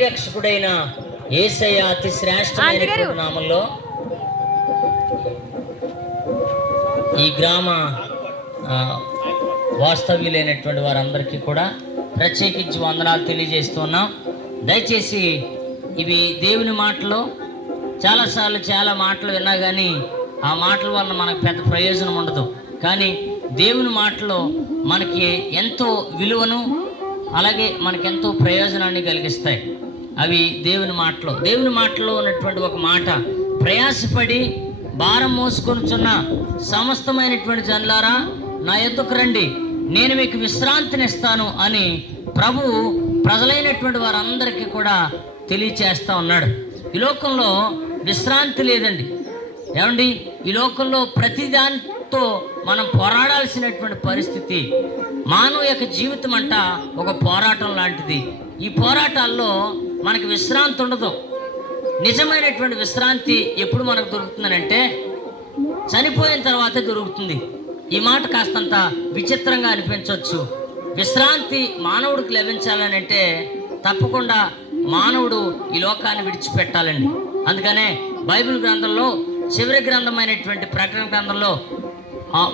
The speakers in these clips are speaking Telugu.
రక్షకుడైన యేసయ్య అతి శ్రేష్టమైనటువంటి నామంలో ఈ గ్రామ వాస్తవ్యులైనటువంటి వారందరికీ కూడా ప్రత్యేకించి వందనాలు తెలియజేస్తున్నాం. దయచేసి ఇవి దేవుని మాటలు. చాలాసార్లు చాలా మాటలు విన్నా కానీ ఆ మాటల వల్ల మనకు పెద్ద ప్రయోజనం ఉండదు. కానీ దేవుని మాటలు మనకి ఎంతో విలువను అలాగే మనకెంతో ప్రయోజనాన్ని కలిగిస్తాయి. అవి దేవుని మాటలో ఉన్నటువంటి ఒక మాట, ప్రయాసపడి భారం మోసుకొనుచున్న సమస్తమైనటువంటి జనులారా నా యొద్దకు రండి, నేను మీకు విశ్రాంతినిస్తాను అని ప్రభువు ప్రజలైనటువంటి వారందరికీ కూడా తెలియచేస్తూ ఉన్నాడు. ఈ లోకంలో విశ్రాంతి లేదండి. ఏమండి, ఈ లోకంలో ప్రతిదానితో మనం పోరాడాల్సినటువంటి పరిస్థితి. మానవ యొక్క జీవితం అంట ఒక పోరాటం లాంటిది. ఈ పోరాటాల్లో మనకు విశ్రాంతి ఉండదు. నిజమైనటువంటి విశ్రాంతి ఎప్పుడు మనకు దొరుకుతుందనంటే చనిపోయిన తర్వాతే దొరుకుతుంది. ఈ మాట కాస్తంత విచిత్రంగా అనిపించవచ్చు. విశ్రాంతి మానవుడికి లభించాలని అంటే తప్పకుండా మానవుడు ఈ లోకాన్ని విడిచిపెట్టాలండి. అందుకనే బైబిల్ గ్రంథంలో చివరి గ్రంథమైనటువంటి ప్రకటన గ్రంథంలో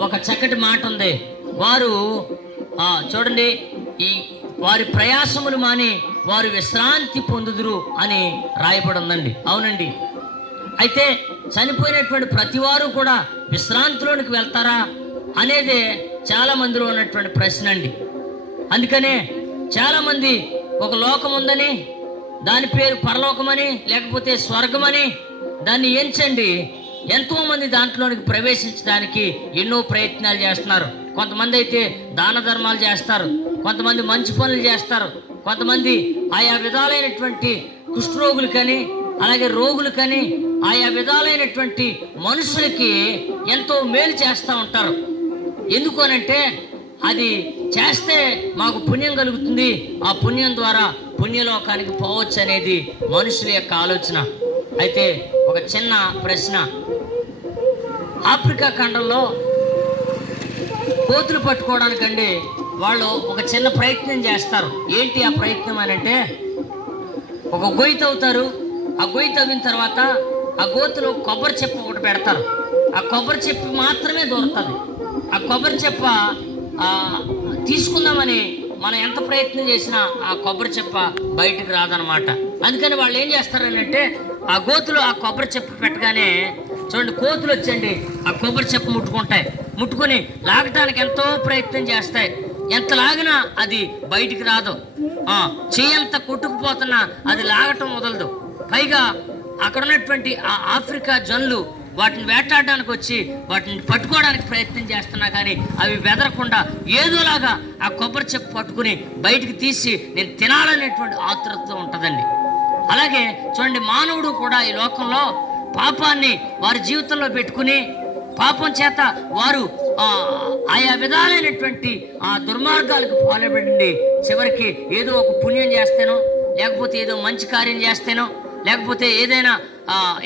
ఒక చక్కటి మాట ఉంది. వారు చూడండి, ఈ వారి ప్రయాసములు మాని వారు విశ్రాంతి పొందుదురు అని రాయబడి ఉందండి. అవునండి, అయితే చనిపోయినటువంటి ప్రతి వారు కూడా విశ్రాంతిలోనికి వెళ్తారా అనేదే చాలా మందిలో ఉన్నటువంటి ప్రశ్న అండి. అందుకనే చాలామంది ఒక లోకం ఉందని, దాని పేరు పరలోకమని లేకపోతే స్వర్గమని దాన్ని ఎంచండి ఎంతోమంది దాంట్లోనికి ప్రవేశించడానికి ఎన్నో ప్రయత్నాలు చేస్తున్నారు. కొంతమంది అయితే దాన ధర్మాలు చేస్తారు, కొంతమంది మంచి పనులు చేస్తారు, కొంతమంది ఆయా విధాలైనటువంటి కుష్ఠరోగులకని అలాగే రోగులకని ఆయా విధాలైనటువంటి మనుషులకి ఎంతో మేలు చేస్తూ ఉంటారు. ఎందుకు అనంటే అది చేస్తే మాకు పుణ్యం కలుగుతుంది, ఆ పుణ్యం ద్వారా పుణ్యలోకానికి పోవచ్చు అనేది మనుషుల యొక్క ఆలోచన. అయితే ఒక చిన్న ప్రశ్న, ఆఫ్రికా ఖండంలో కోతులు పట్టుకోవడానికండి వాళ్ళు ఒక చిన్న ప్రయత్నం చేస్తారు. ఏంటి ఆ ప్రయత్నం అని అంటే, ఒక గొయ్యి తవ్వుతారు. ఆ గొయ్యి తవ్విన తర్వాత ఆ గోతులో కొబ్బరి చెప్ప ఒకటి పెడతారు. ఆ కొబ్బరి చెప్ప మాత్రమే దొరుకుతుంది. ఆ కొబ్బరి చెప్ప తీసుకుందామని మనం ఎంత ప్రయత్నం చేసినా ఆ కొబ్బరి చెప్ప బయటికి రాదనమాట. అందుకని వాళ్ళు ఏం చేస్తారని అంటే, ఆ గోతులో ఆ కొబ్బరి చెప్ప పెట్టగానే చూడండి, కోతులు వచ్చండి ఆ కొబ్బరి చెప్ప ముట్టుకొని లాగటానికి ఎంతో ప్రయత్నం చేస్తాయి. ఎంత లాగినా అది బయటికి రాదు. చేయంత కొట్టుకుపోతున్నా అది లాగటం వదలదు. పైగా అక్కడ ఉన్నటువంటి ఆ ఆఫ్రికా జనులు వాటిని వేటాడడానికి వచ్చి వాటిని పట్టుకోవడానికి ప్రయత్నం చేస్తున్నా కానీ అవి బెదరకుండా ఏదోలాగా ఆ కొబ్బరి చెప్పు పట్టుకుని బయటికి తీసి నేను తినాలనేటువంటి ఆతృత ఉంటుందండి. అలాగే చూడండి, మానవుడు కూడా ఈ లోకంలో పాపాన్ని వారి జీవితంలో పెట్టుకుని పాపం చేత వారు ఆయా విధాలైనటువంటి ఆ దుర్మార్గాలకు పాల్పడండి. చివరికి ఏదో ఒక పుణ్యం చేస్తేనో లేకపోతే ఏదో మంచి కార్యం చేస్తేనో లేకపోతే ఏదైనా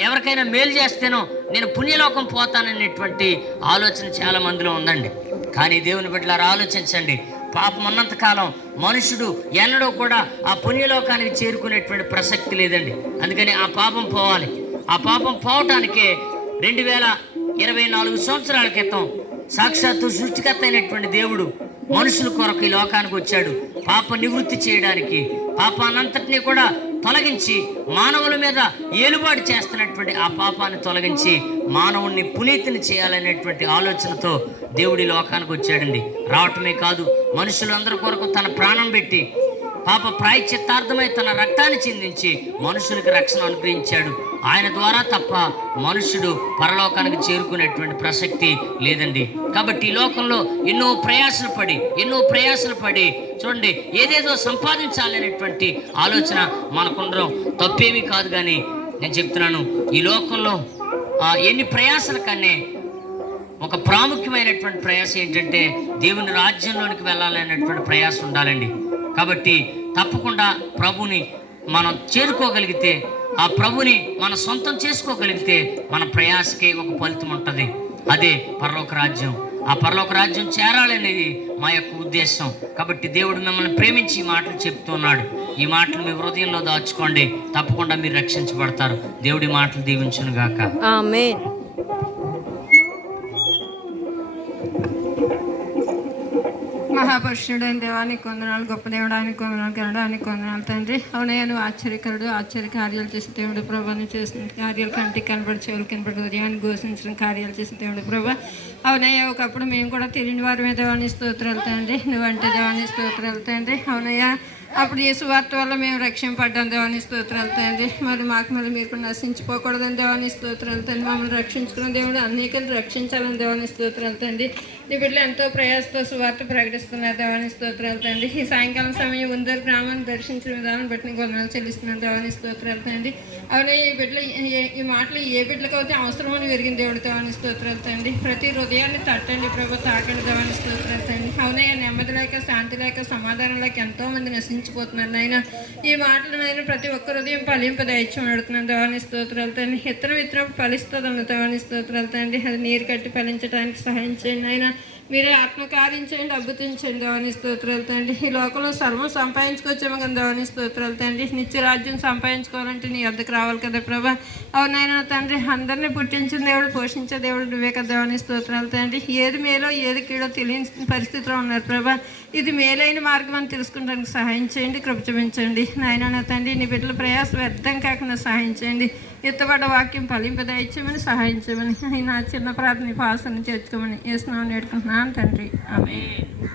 ఎవరికైనా మేలు చేస్తేనో నేను పుణ్యలోకం పోతాననేటువంటి ఆలోచన చాలా మందిలో ఉందండి. కానీ దేవుని బిడ్డలారా ఆలోచించండి, పాపం ఉన్నంతకాలం మనుషుడు ఎన్నడూ కూడా ఆ పుణ్యలోకానికి చేరుకునేటువంటి ప్రసక్తి లేదండి. అందుకని ఆ పాపం పోవాలి. ఆ పాపం పోవటానికే 2024 సంవత్సరాల క్రితం సాక్షాత్తు సృష్టికర్త అయినటువంటి దేవుడు మనుషుల కొరకు ఈ లోకానికి వచ్చాడు. పాప నివృత్తి చేయడానికి, పాపానంతటినీ కూడా తొలగించి మానవుల మీద ఏలుబాటు చేస్తున్నటువంటి ఆ పాపాన్ని తొలగించి మానవుణ్ణి పునీతిని చేయాలనేటువంటి ఆలోచనతో దేవుడి లోకానికి వచ్చాడండి. రావటమే కాదు, మనుషులందరి కొరకు తన ప్రాణం పెట్టి పాప ప్రాయశ్చిత్తార్థమై తన రక్తాన్ని చిందించి మనుషులకు రక్షణ అనుగ్రహించాడు. ఆయన ద్వారా తప్ప మనుషుడు పరలోకానికి చేరుకునేటువంటి ప్రసక్తి లేదండి. కాబట్టి ఈ లోకంలో ఎన్నో ప్రయాసలు పడి చూడండి ఏదేదో సంపాదించాలనేటువంటి ఆలోచన మనకుండడం తప్పేమీ కాదు. కానీ నేను చెప్తున్నాను, ఈ లోకంలో ఎన్ని ప్రయాసల కన్నా ఒక ప్రాముఖ్యమైనటువంటి ప్రయాస ఏంటంటే దేవుని రాజ్యంలోనికి వెళ్ళాలనేటువంటి ప్రయాస ఉండాలండి. కాబట్టి తప్పకుండా ప్రభుని మనం చేరుకోగలిగితే, ఆ ప్రభుని మన సొంతం చేసుకోగలిగితే మన ప్రయాసకి ఒక ఫలితం ఉంటుంది. అదే పరలోక రాజ్యం. ఆ పరలోక రాజ్యం చేరాలనేది మా యొక్క ఉద్దేశం. కాబట్టి దేవుడు మిమ్మల్ని ప్రేమించి మాటలు చెప్తున్నాడు. ఈ మాటలు మీ హృదయంలో దాచుకోండి, తప్పకుండా మీరు రక్షించబడతారు. దేవుడి మాటలు దీవించును గాక. ఆమేన్. మహాపరుషుడైన దేవానికి వందనాలు, గొప్ప దేవుడానికి వందనాలు, గణడానికి వందనాలు తండ్రి. అవునయ్య, నువ్వు ఆశ్చర్యకరుడు, ఆశ్చర్య కార్యాలు చేసే దేవుడు ప్రభా. నువ్వు చేసిన కార్యాలు కంటికి కనబడి, చెవులు కనబడి, హృదయాన్ని ఘోషించిన కార్యాలు చేసే దేవుడు ప్రభా. అవునయ్య, ఒకప్పుడు మేము కూడా తెలియని వారి దేవాన్ని స్తోత్రాలు తండ్రి. నువ్వంటే దేవాన్ని స్తోత్రాలు తండ్రి. అవునయ్య, అప్పుడు ఈ సువార్త వల్ల మేము రక్షింపడ్డాం దేవాన్ని స్తోత్రాలు తండ్రి. మరి మాకు మళ్ళీ మీరు కూడా నశించిపోకూడదని దేవాన్ని స్తోత్రాలు తండ్రి. మమ్మల్ని రక్షించుకున్న దేవుడు అనేకలు రక్షించాలని దేవాన్ని స్తోత్రాలు తండ్రి. నీ బిడ్డలు ఎంతో ప్రయాసతో సువార్త ప్రకటిస్తున్నారు దేవాన్ని స్తోత్రాలు తండ్రి. ఈ సాయంకాలం సమయం ఉందరు గ్రామాన్ని దర్శించిన విధానం బట్టి నీకు వందనాలు చెల్లిస్తున్నాను దేవాన్ని స్తోత్రాలు తండ్రి. అవునే, ఈ బిడ్డలు ఈ మాటలు ఏ బిడ్డలకు అయితే అవసరమని పెరిగిన దేవుడు దేవాన్ని స్తోత్రాలు తండ్రి. ప్రతి హృదయాన్ని తట్టండి ప్రభు, తాకండి దేవాన్ని స్తోత్రాలు తండ్రి. అవునే, నెమ్మది లేక, శాంతి లేక, సమాధానం లేక ఎంతో మంది నశించిపోతున్నారు నాయన. ఈ మాటలనైనా ప్రతి ఒక్క హృదయం ఫలింప దయచేయమని అడుగుతున్నాను దేవాన్ని స్తోత్రాలు తండ్రి. విత్తనం ఫలిస్తుంది అన్న దేవాన్ని స్తోత్రాలు తండ్రి. అది నీరు కట్టి ఫలించడానికి సహాయం చేయండి ఆయన. మీరే ఆత్మకార్యం చేయండి, అద్భుతించండి దేవాన్ని స్తోత్రాలు తండ్రి. ఈ లోకంలో సర్వం సంపాదించుకొచ్చాము కదా దేవాన్ని స్తోత్రాలు తండ్రి. నిత్య రాజ్యం సంపాదించుకోవాలంటే నీ వద్దకు రావాలి కదా ప్రభా. అవునైనా తండ్రి, అందరినీ పుట్టించిన దేవుడు, పోషించే దేవుడు నువ్వే కదా దేవాన్ని స్తోత్రాలు తండ్రి. ఏది మేలో ఏది కీడో తెలియని పరిస్థితిలో ఉన్నారు ప్రభా. ఇది మేలైన మార్గం అని తెలుసుకుంటానికి సహాయం చేయండి, కృప చూపించండి నాయన. తండ్రి, నీ బిడ్డల ప్రయాసం వ్యర్థం కాకుండా సహాయం చేయండి. ఎత్తబడ్డ వాక్యం ఫలింపదయచేయమని సహాయం చేయమని, నా చిన్న ప్రార్థన పాసన చేర్చుకోమని యేసునామమున వేడుకుంటున్నాను తండ్రి. ఆమేన్.